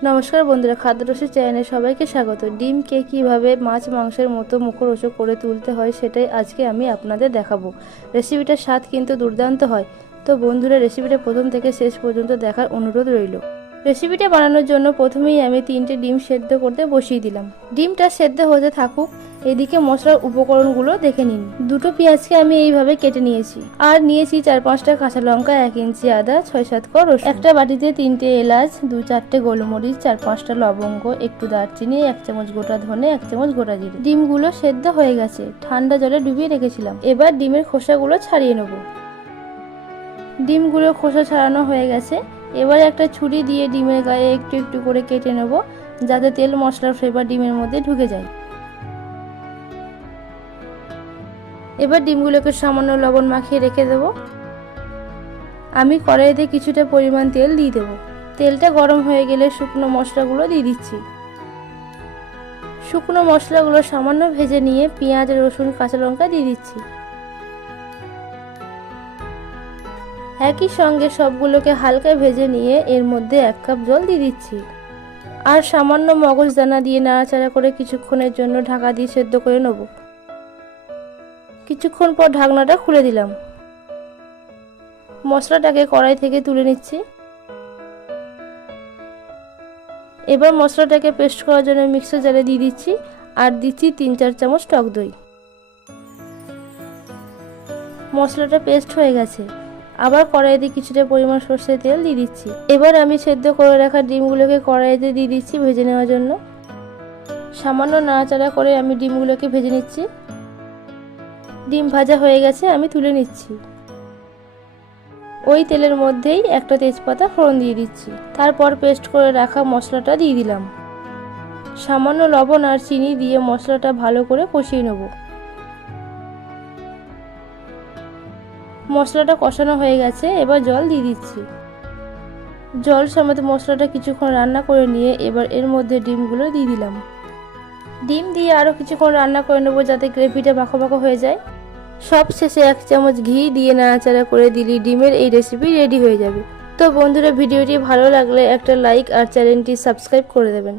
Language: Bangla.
নমস্কার বন্ধুরা, খাদ্যরসিক চ্যানেলে সবাইকে স্বাগত। ডিমকে কিভাবে মাছ মাংসের মতো মুখরোচক করে তুলতে হয় সেটাই আজকে আমি আপনাদের দেখাবো। রেসিপিটার স্বাদ কিন্তু দুর্দান্ত হয়। তো বন্ধুরা, রেসিপিটা প্রথম থেকে শেষ পর্যন্ত দেখার অনুরোধ রইল। রেসিপিটা বানানোর জন্য প্রথমেই আমি 3টে ডিম সেদ্ধ করতে বসিয়ে দিলাম। ডিমটা সেদ্ধ হতে থাকুক, এদিকে মশলার উপকরণগুলো দেখে নিন। 2টো পেঁয়াজকে আমি এইভাবে কেটে নিয়েছি, আর নিয়েছি 4-5টা কাঁচা লঙ্কা, 1 ইঞ্চি আদা, 6-7 কোয়া রসুন। একটা বাটিতে 3টে এলাচ, 2-4টে গোলমরিচ, 4-5টা লবঙ্গ, একটু দারচিনি, 1 চামচ গোটা ধনে, 1 চামচ গোটা জিরে। ডিমগুলো সেদ্ধ হয়ে গেছে, ঠান্ডা জলে ডুবিয়ে রেখেছিলাম। এবার ডিমের খোসাগুলো ছাড়িয়ে নেব। ডিমগুলো খোসা ছাড়ানো হয়ে গেছে। এবার একটা ছুরি দিয়ে ডিমের গায়ে একটু একটু করে কেটে নেব, যাতে তেল মশলার ফ্লেভার ডিমের মধ্যে ঢুকে যায়। এবার ডিমগুলোকে সামান্য লবণ মাখিয়ে রেখে দেব। আমি কড়াইতে কিছুটা পরিমাণ তেল দিয়ে দেব। তেলটা গরম হয়ে গেলে শুকনো মশলাগুলো দিয়ে দিচ্ছি। শুকনো মশলাগুলো সামান্য ভেজে নিয়ে পেঁয়াজ, রসুন, কাঁচা লঙ্কা দিয়ে দিচ্ছি। একই সঙ্গে সবগুলোকে হালকা ভেজে নিয়ে এর মধ্যে 1 কাপ জল দিয়ে দিচ্ছি। আর সামান্য মগজদানা দিয়ে নাড়াচাড়া করে কিছুক্ষণের জন্য ঢাকা দিয়ে সেদ্ধ করে নেব। কিছুক্ষণ পর ঢাকনাটা খুলে দিলাম। মশলাটাকে কড়াই থেকে তুলে নিচ্ছি। এবার মশলাটাকে পেস্ট করার জন্য মিক্সার জারে দিয়ে দিচ্ছি, আর দিচ্ছি 3-4 চামচ টক দই। মশলাটা পেস্ট হয়ে গেছে। আবার কড়াইতে কিছুটা পরিমাণ সরষের তেল দিয়ে দিচ্ছি। এবার আমি সেদ্ধ করে রাখা ডিমগুলোকে কড়াইতে দিয়ে দিচ্ছি ভেজে নেওয়ার জন্য। সামান্য নাড়াচাড়া করে আমি ডিমগুলোকে ভেজে নিচ্ছি। ডিম ভাজা হয়ে গেছে, আমি তুলে নিচ্ছি। ওই তেলের মধ্যেই একটা তেজপাতা ফোড়ন দিয়ে দিচ্ছি। তারপর পেস্ট করে রাখা মশলাটা দিয়ে দিলাম। সামান্য লবণ আর চিনি দিয়ে মশলাটা ভালো করে কষিয়ে নেব। মশলাটা কষানো হয়ে গেছে, এবার জল দিয়ে দিচ্ছি। জল সমেত মশলাটা কিছুক্ষণ রান্না করে নিয়ে এবার এর মধ্যে ডিমগুলো দিয়ে দিলাম। ডিম দিয়ে আরও কিছুক্ষণ রান্না করে নেব, যাতে গ্রেভিটা মাখো মাখো হয়ে যায়। সব শেষে 1 চামচ ঘি দিয়ে নাড়াচাড়া করে দিলে ডিমের এই রেসিপি রেডি হয়ে যাবে। তো বন্ধুরা, ভিডিওটি ভালো লাগলে একটা লাইক আর চ্যানেলটি সাবস্ক্রাইব করে দেবেন।